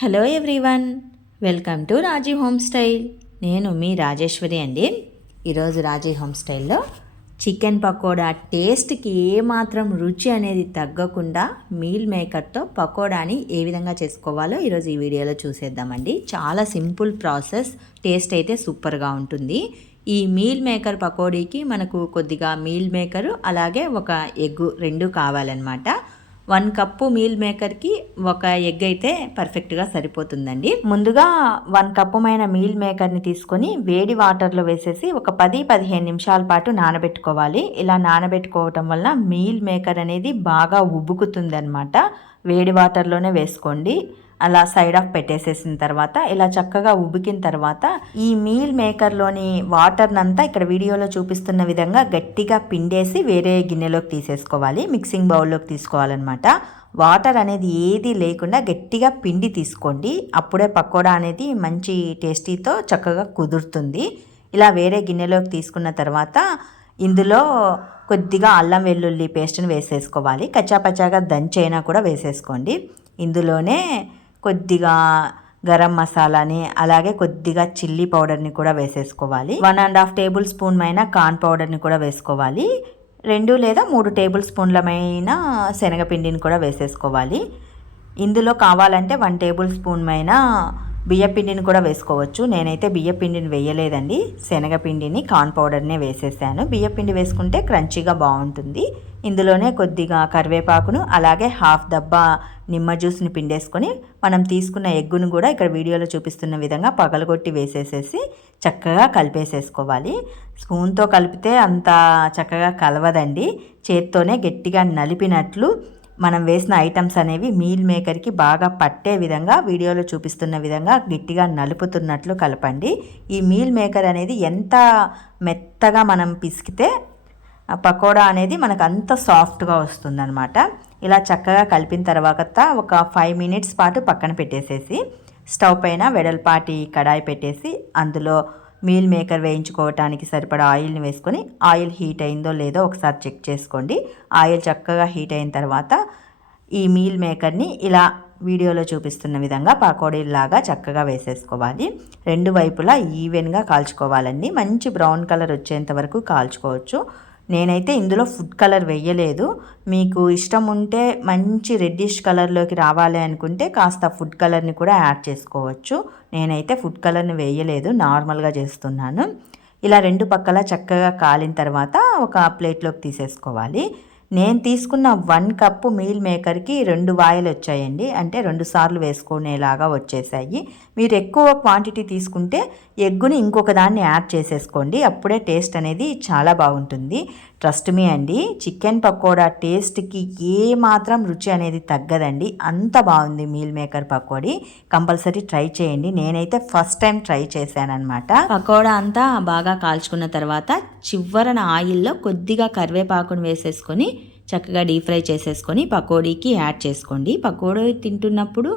Hello everyone, welcome to Raji home style. నేను మీ రాజేశ్వరి అండి. ఈరోజు రాజీ హోమ్ స్టైల్లో చికెన్ పకోడా టేస్ట్కి ఏమాత్రం రుచి అనేది తగ్గకుండా మీల్ మేకర్తో పకోడాని ఏ విధంగా చేసుకోవాలో ఈరోజు ఈ వీడియోలో చూసేద్దామండి. చాలా సింపుల్ ప్రాసెస్, టేస్ట్ అయితే సూపర్గా ఉంటుంది. ఈ మీల్ మేకర్ పకోడీకి మనకు కొద్దిగా మీల్ మేకరు అలాగే ఒక ఎగ్గు రెండు కావాలన్నమాట. 1 కప్పు మీల్ మేకర్కి ఒక ఎగ్ అయితే పర్ఫెక్ట్గా సరిపోతుందండి. ముందుగా 1 కప్పుమైన మీల్ మేకర్ని తీసుకొని వేడి వాటర్లో వేసేసి ఒక 10-15 నిమిషాల పాటు నానబెట్టుకోవాలి. ఇలా నానబెట్టుకోవటం వల్ల మీల్ మేకర్ అనేది బాగా ఉబ్బుకుతుంది అనమాట. వేడి వాటర్లోనే వేసుకోండి. అలా సైడ్ ఆఫ్ పెట్టేసేసిన తర్వాత ఇలా చక్కగా ఉబ్బికిన తర్వాత ఈ మీల్ మేకర్లోని వాటర్నంతా ఇక్కడ వీడియోలో చూపిస్తున్న విధంగా గట్టిగా పిండేసి వేరే గిన్నెలోకి తీసేసుకోవాలి. మిక్సింగ్ బౌల్లోకి తీసుకోవాలన్నమాట. వాటర్ అనేది ఏది లేకుండా గట్టిగా పిండి తీసుకోండి. అప్పుడే పకోడా అనేది మంచి టేస్టీతో చక్కగా కుదురుతుంది. ఇలా వేరే గిన్నెలోకి తీసుకున్న తర్వాత ఇందులో కొద్దిగా అల్లం వెల్లుల్లి పేస్ట్ని వేసేసుకోవాలి. కచ్చాపచ్చాగా దంచైనా కూడా వేసేసుకోండి. ఇందులోనే కొద్దిగా గరం మసాలాని అలాగే కొద్దిగా చిల్లీ పౌడర్ని కూడా వేసేసుకోవాలి. 1.5 టేబుల్ స్పూన్మైన కార్న్ పౌడర్ని కూడా వేసుకోవాలి. 2 లేదా 3 టేబుల్ స్పూన్లమైన శనగపిండిని కూడా వేసేసుకోవాలి. ఇందులో కావాలంటే 1 టేబుల్ స్పూన్మైన బియ్యపిండిని కూడా వేసుకోవచ్చు. నేనైతే బియ్యపిండిని వేయలేదండి, శనగపిండిని కార్న్ పౌడర్నే వేసేసాను. బియ్యపిండి వేసుకుంటే క్రంచీగా బాగుంటుంది. ఇందులోనే కొద్దిగా కరివేపాకును అలాగే హాఫ్ దబ్బా నిమ్మ జ్యూస్ని పిండేసుకొని మనం తీసుకున్న ఎగ్గును కూడా ఇక్కడ వీడియోలో చూపిస్తున్న విధంగా పగలగొట్టి వేసేసేసి చక్కగా కలిపేసేసుకోవాలి. స్పూన్తో కలిపితే అంత చక్కగా కలవదండి. చేత్తోనే గట్టిగా నలిపినట్లు మనం వేసిన ఐటమ్స్ అనేవి మీల్ మేకర్కి బాగా పట్టే విధంగా వీడియోలో చూపిస్తున్న విధంగా గట్టిగా నలుపుతున్నట్లు కలపండి. ఈ మీల్ మేకర్ అనేది ఎంత మెత్తగా మనం పిసికితే పకోడా అనేది మనకు అంత సాఫ్ట్గా వస్తుందన్నమాట. ఇలా చక్కగా కలిపిన తర్వాత ఒక 5 మినిట్స్ పాటు పక్కన పెట్టేసేసి స్టవ్ పైన వెడల్పాటి కడాయి పెట్టేసి అందులో మీల్ మేకర్ వేయించుకోవటానికి సరిపడా ఆయిల్ని వేసుకొని ఆయిల్ హీట్ అయిందో లేదో ఒకసారి చెక్ చేసుకోండి. ఆయిల్ చక్కగా హీట్ అయిన తర్వాత ఈ మీల్ మేకర్ని ఇలా వీడియోలో చూపిస్తున్న విధంగా పకోడీలాగా చక్కగా వేసేసుకోవాలి. 2 వైపులా ఈవెన్గా కాల్చుకోవాలండి. మంచి బ్రౌన్ కలర్ వచ్చేంత వరకు కాల్చుకోవచ్చు. నేనైతే ఇందులో ఫుడ్ కలర్ వేయలేదు. మీకు ఇష్టం ఉంటే మంచి రెడ్డిష్ కలర్లోకి రావాలి అనుకుంటే కాస్త ఫుడ్ కలర్ని కూడా యాడ్ చేసుకోవచ్చు. నేనైతే ఫుడ్ కలర్ని వేయలేదు, నార్మల్గా చేస్తున్నాను. ఇలా 2 పక్కల చక్కగా కాలిన తర్వాత ఒక ప్లేట్లోకి తీసేసుకోవాలి. నేను తీసుకున్న 1 కప్పు మీల్ మేకర్కి 2 వాయిలు వచ్చాయండి. అంటే 2 సార్లు వేసుకునేలాగా వచ్చేసాయి. మీరు ఎక్కువ క్వాంటిటీ తీసుకుంటే ఎగ్గుని ఇంకొక దాన్ని యాడ్ చేసేసుకోండి. అప్పుడే టేస్ట్ అనేది చాలా బాగుంటుంది. ట్రస్ట్ మీ అండి, చికెన్ పకోడా టేస్ట్కి ఏ మాత్రం రుచి అనేది తగ్గదండి. అంత బాగుంది meal maker pakodi. Compulsory try చేయండి. నేనైతే ఫస్ట్ టైం ట్రై చేశానమాట. పకోడా అంతా బాగా కాల్చుకున్న తర్వాత చివరన ఆయిల్లో కొద్దిగా కరివేపాకును వేసేసుకొని చక్కగా డీప్ ఫ్రై చేసేసుకొని పకోడీకి యాడ్ చేసుకోండి. పకోడీ తింటున్నప్పుడు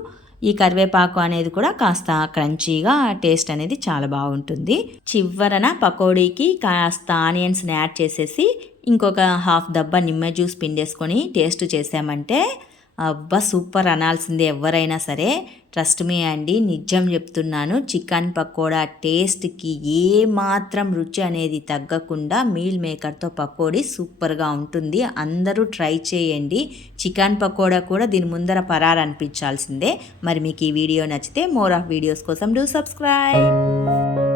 ఈ కరివేపాకు అనేది కూడా కాస్త క్రంచీగా టేస్ట్ అనేది చాలా బాగుంటుంది. చివరన పకోడీకి కాస్త ఆనియన్స్ని యాడ్ చేసేసి ఇంకొక హాఫ్ దబ్బా నిమ్మ జ్యూస్ పిండేసుకొని టేస్ట్ చేసామంటే అబ్బా సూపర్ అనాల్సిందే ఎవరైనా సరే. ట్రస్ట్ మీ అండి, నిజం చెప్తున్నాను. చికెన్ పకోడా టేస్ట్కి ఏ మాత్రం రుచి అనేది తగ్గకుండా మీల్ మేకర్తో పకోడీ సూపర్గా ఉంటుంది. అందరూ ట్రై చేయండి. చికెన్ పకోడా కూడా దీని ముందర పరారు అనిపించాల్సిందే. మరి మీకు ఈ వీడియో నచ్చితే మోర్ ఆఫ్ వీడియోస్ కోసం డూ సబ్స్క్రైబ్.